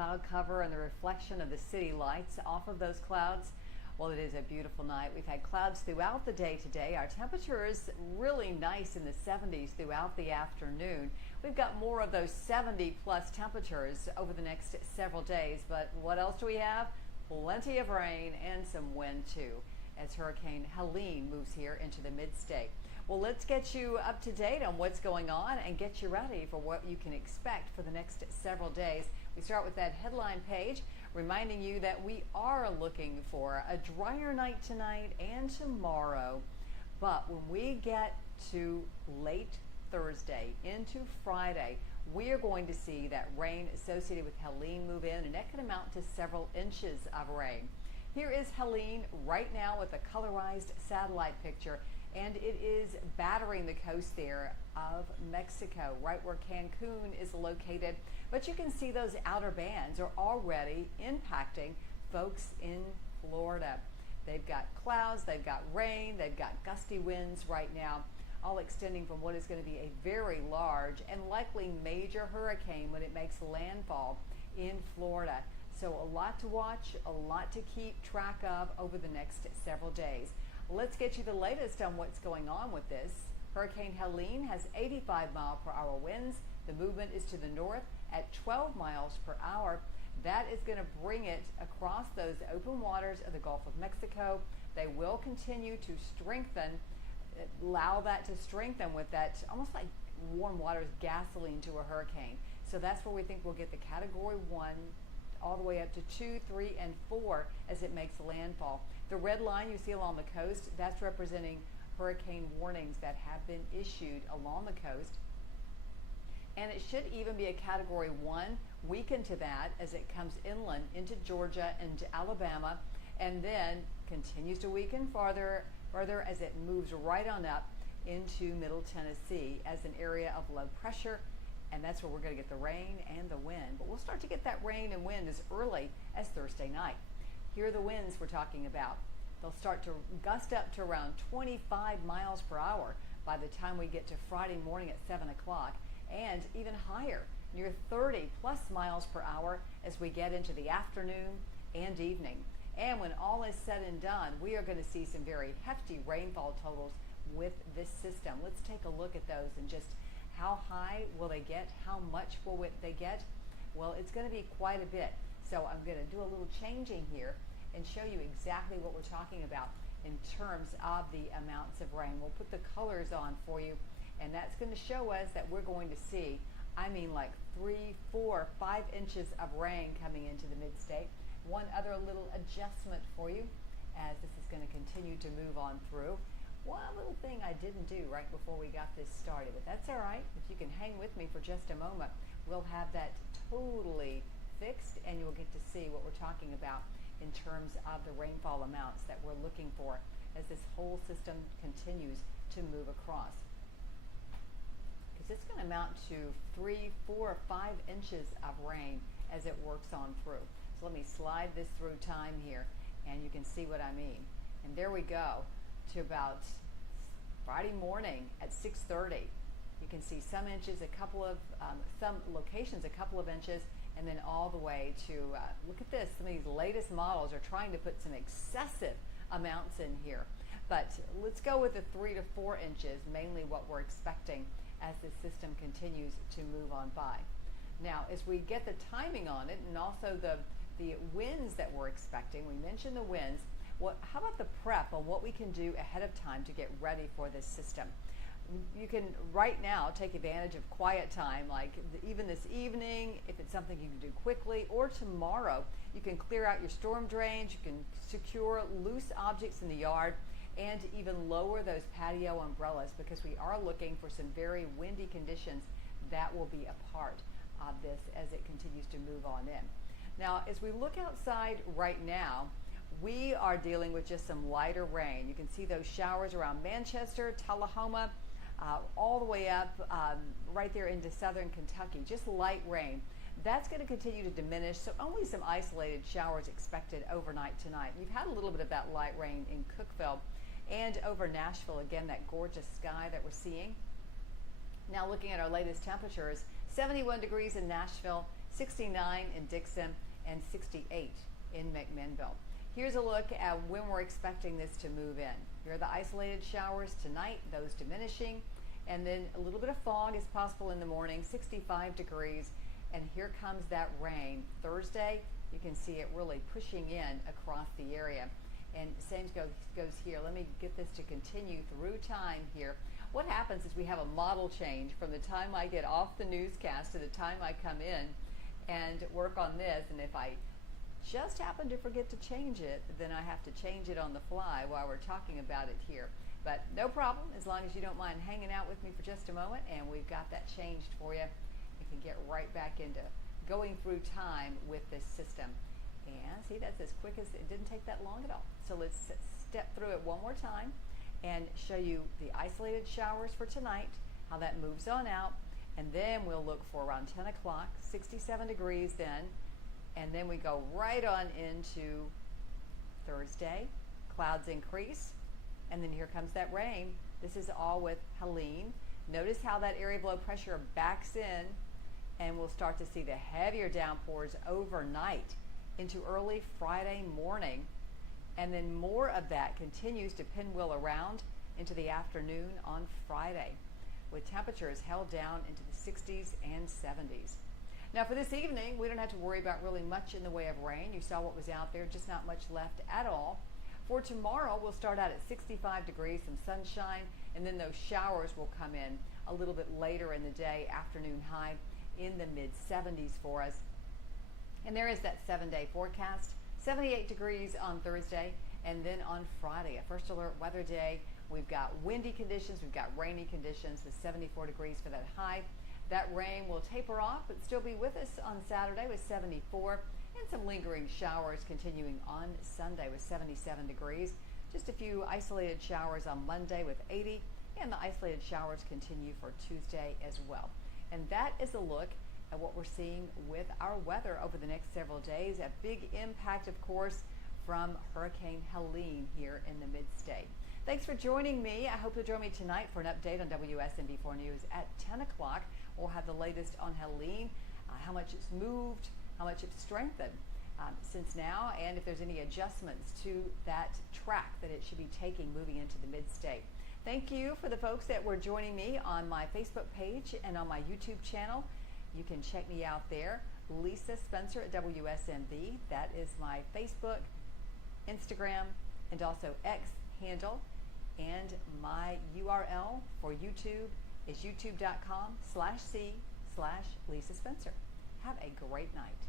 cloud cover and the reflection of the city lights off of those clouds. Well, it is a beautiful night. We've had clouds throughout the day today. Our temperature is really nice in the 70s throughout the afternoon. We've got more of those 70-plus temperatures over the next several days. But what else do we have? Plenty of rain and some wind, too, as Hurricane Helene moves here into the mid-state. Well, let's get you up to date on what's going on and get you ready for what you can expect for the next several days. We start with that headline page, reminding you that we are looking for a drier night tonight and tomorrow. But when we get to late Thursday into Friday, we are going to see that rain associated with Helene move in, and that could amount to several inches of rain. Here is Helene right now with a colorized satellite picture, and it is battering the coast there of Mexico, right where Cancun is located. But you can see those outer bands are already impacting folks in Florida. They've got clouds, they've got rain, they've got gusty winds right now, all extending from what is going to be a very large and likely major hurricane when it makes landfall in Florida. So a lot to watch, a lot to keep track of over the next several days. Let's get you the latest on what's going on with this. Hurricane Helene has 85-mile-per-hour winds. The movement is to the north at 12 miles per hour. That is going to bring it across those open waters of the Gulf of Mexico. They will continue to strengthen, allow that to strengthen with that almost like warm water is gasoline to a hurricane. So that's where we think we'll get the Category 1 all the way up to 2, 3, and 4 as it makes landfall. The red line you see along the coast, that's representing hurricane warnings that have been issued along the coast. And it should even be a Category 1, weakened to that as it comes inland into Georgia and to Alabama, and then continues to weaken further as it moves right on up into Middle Tennessee as an area of low pressure. And that's where we're going to get the rain and the wind. But we'll start to get that rain and wind as early as Thursday night. Here are the winds we're talking about. They'll start to gust up to around 25 miles per hour by the time we get to Friday morning at 7 o'clock, and even higher, near 30-plus miles per hour as we get into the afternoon and evening. And when all is said and done, we are going to see some very hefty rainfall totals with this system. Let's take a look at those and just how high will they get? How much will they get? Well, it's going to be quite a bit. So I'm going to do a little changing here and show you exactly what we're talking about in terms of the amounts of rain. We'll put the colors on for you, and that's going to show us that we're going to see, I mean, like 3, 4, 5 inches of rain coming into the mid-state. One other little adjustment for you as this is going to continue to move on through. One little thing I didn't do right before we got this started, but that's all right. If you can hang with me for just a moment, we'll have that totally fixed, and you'll get to see what we're talking about in terms of the rainfall amounts that we're looking for as this whole system continues to move across. Because it's going to amount to 3, 4, 5 inches of rain as it works on through. So let me slide this through time here, and you can see what I mean. And there we go to about Friday morning at 6:30. You can see some inches, some locations a couple of inches, and then all the way to, look at this, some of these latest models are trying to put some excessive amounts in here. But let's go with the 3 to 4 inches, mainly what we're expecting as this system continues to move on by. Now, as we get the timing on it and also the winds that we're expecting, we mentioned the winds. How about the prep on what we can do ahead of time to get ready for this system? You can right now take advantage of quiet time, like even this evening, if it's something you can do quickly, or tomorrow. You can clear out your storm drains, you can secure loose objects in the yard, and even lower those patio umbrellas, because we are looking for some very windy conditions that will be a part of this as it continues to move on in. Now, as we look outside right now, we are dealing with just some lighter rain. You can see those showers around Manchester, Tullahoma, all the way up right there into southern Kentucky, just light rain. That's going to continue to diminish, so only some isolated showers expected overnight tonight. We've had a little bit of that light rain in Cookeville and over Nashville, again, that gorgeous sky that we're seeing. Now looking at our latest temperatures, 71 degrees in Nashville, 69 in Dixon, and 68 in McMinnville. Here's a look at when we're expecting this to move in. Here are the isolated showers tonight, those diminishing, and then a little bit of fog is possible in the morning, 65 degrees, and here comes that rain. Thursday, you can see it really pushing in across the area. And same goes here. Let me get this to continue through time here. What happens is we have a model change from the time I get off the newscast to the time I come in and work on this, and if I just happen to forget to change it, then I have to change it on the fly while we're talking about it here. But no problem, as long as you don't mind hanging out with me for just a moment, and we've got that changed for you. You can get right back into going through time with this system. And see, that's as quick as, it didn't take that long at all. So let's step through it one more time and show you the isolated showers for tonight, how that moves on out, and then we'll look for around 10 o'clock, 67 degrees then, and then we go right on into Thursday. Clouds increase, and then here comes that rain. This is all with Helene. Notice how that area of low pressure backs in, and we'll start to see the heavier downpours overnight into early Friday morning, and then more of that continues to pinwheel around into the afternoon on Friday, with temperatures held down into the 60s and 70s. Now for this evening, we don't have to worry about really much in the way of rain. You saw what was out there, just not much left at all. For tomorrow, we'll start out at 65 degrees, some sunshine, and then those showers will come in a little bit later in the day, afternoon high in the mid-70s for us. And there is that 7-day forecast, 78 degrees on Thursday, and then on Friday, a first alert weather day. We've got windy conditions, we've got rainy conditions with 74 degrees for that high. That rain will taper off, but still be with us on Saturday with 74, and some lingering showers continuing on Sunday with 77 degrees. Just a few isolated showers on Monday with 80, and the isolated showers continue for Tuesday as well. And that is a look at what we're seeing with our weather over the next several days. A big impact, of course, from Hurricane Helene here in the mid-state. Thanks for joining me. I hope you'll join me tonight for an update on WSNV4 News at 10 o'clock. We'll have the latest on Helene, how much it's moved, how much it's strengthened since now, and if there's any adjustments to that track that it should be taking moving into the mid-state. Thank you for the folks that were joining me on my Facebook page and on my YouTube channel. You can check me out there, Lisa Spencer at WSNV. That is my Facebook, Instagram, and also X handle. And my URL for YouTube is youtube.com/c/Lisa Spencer. Have a great night.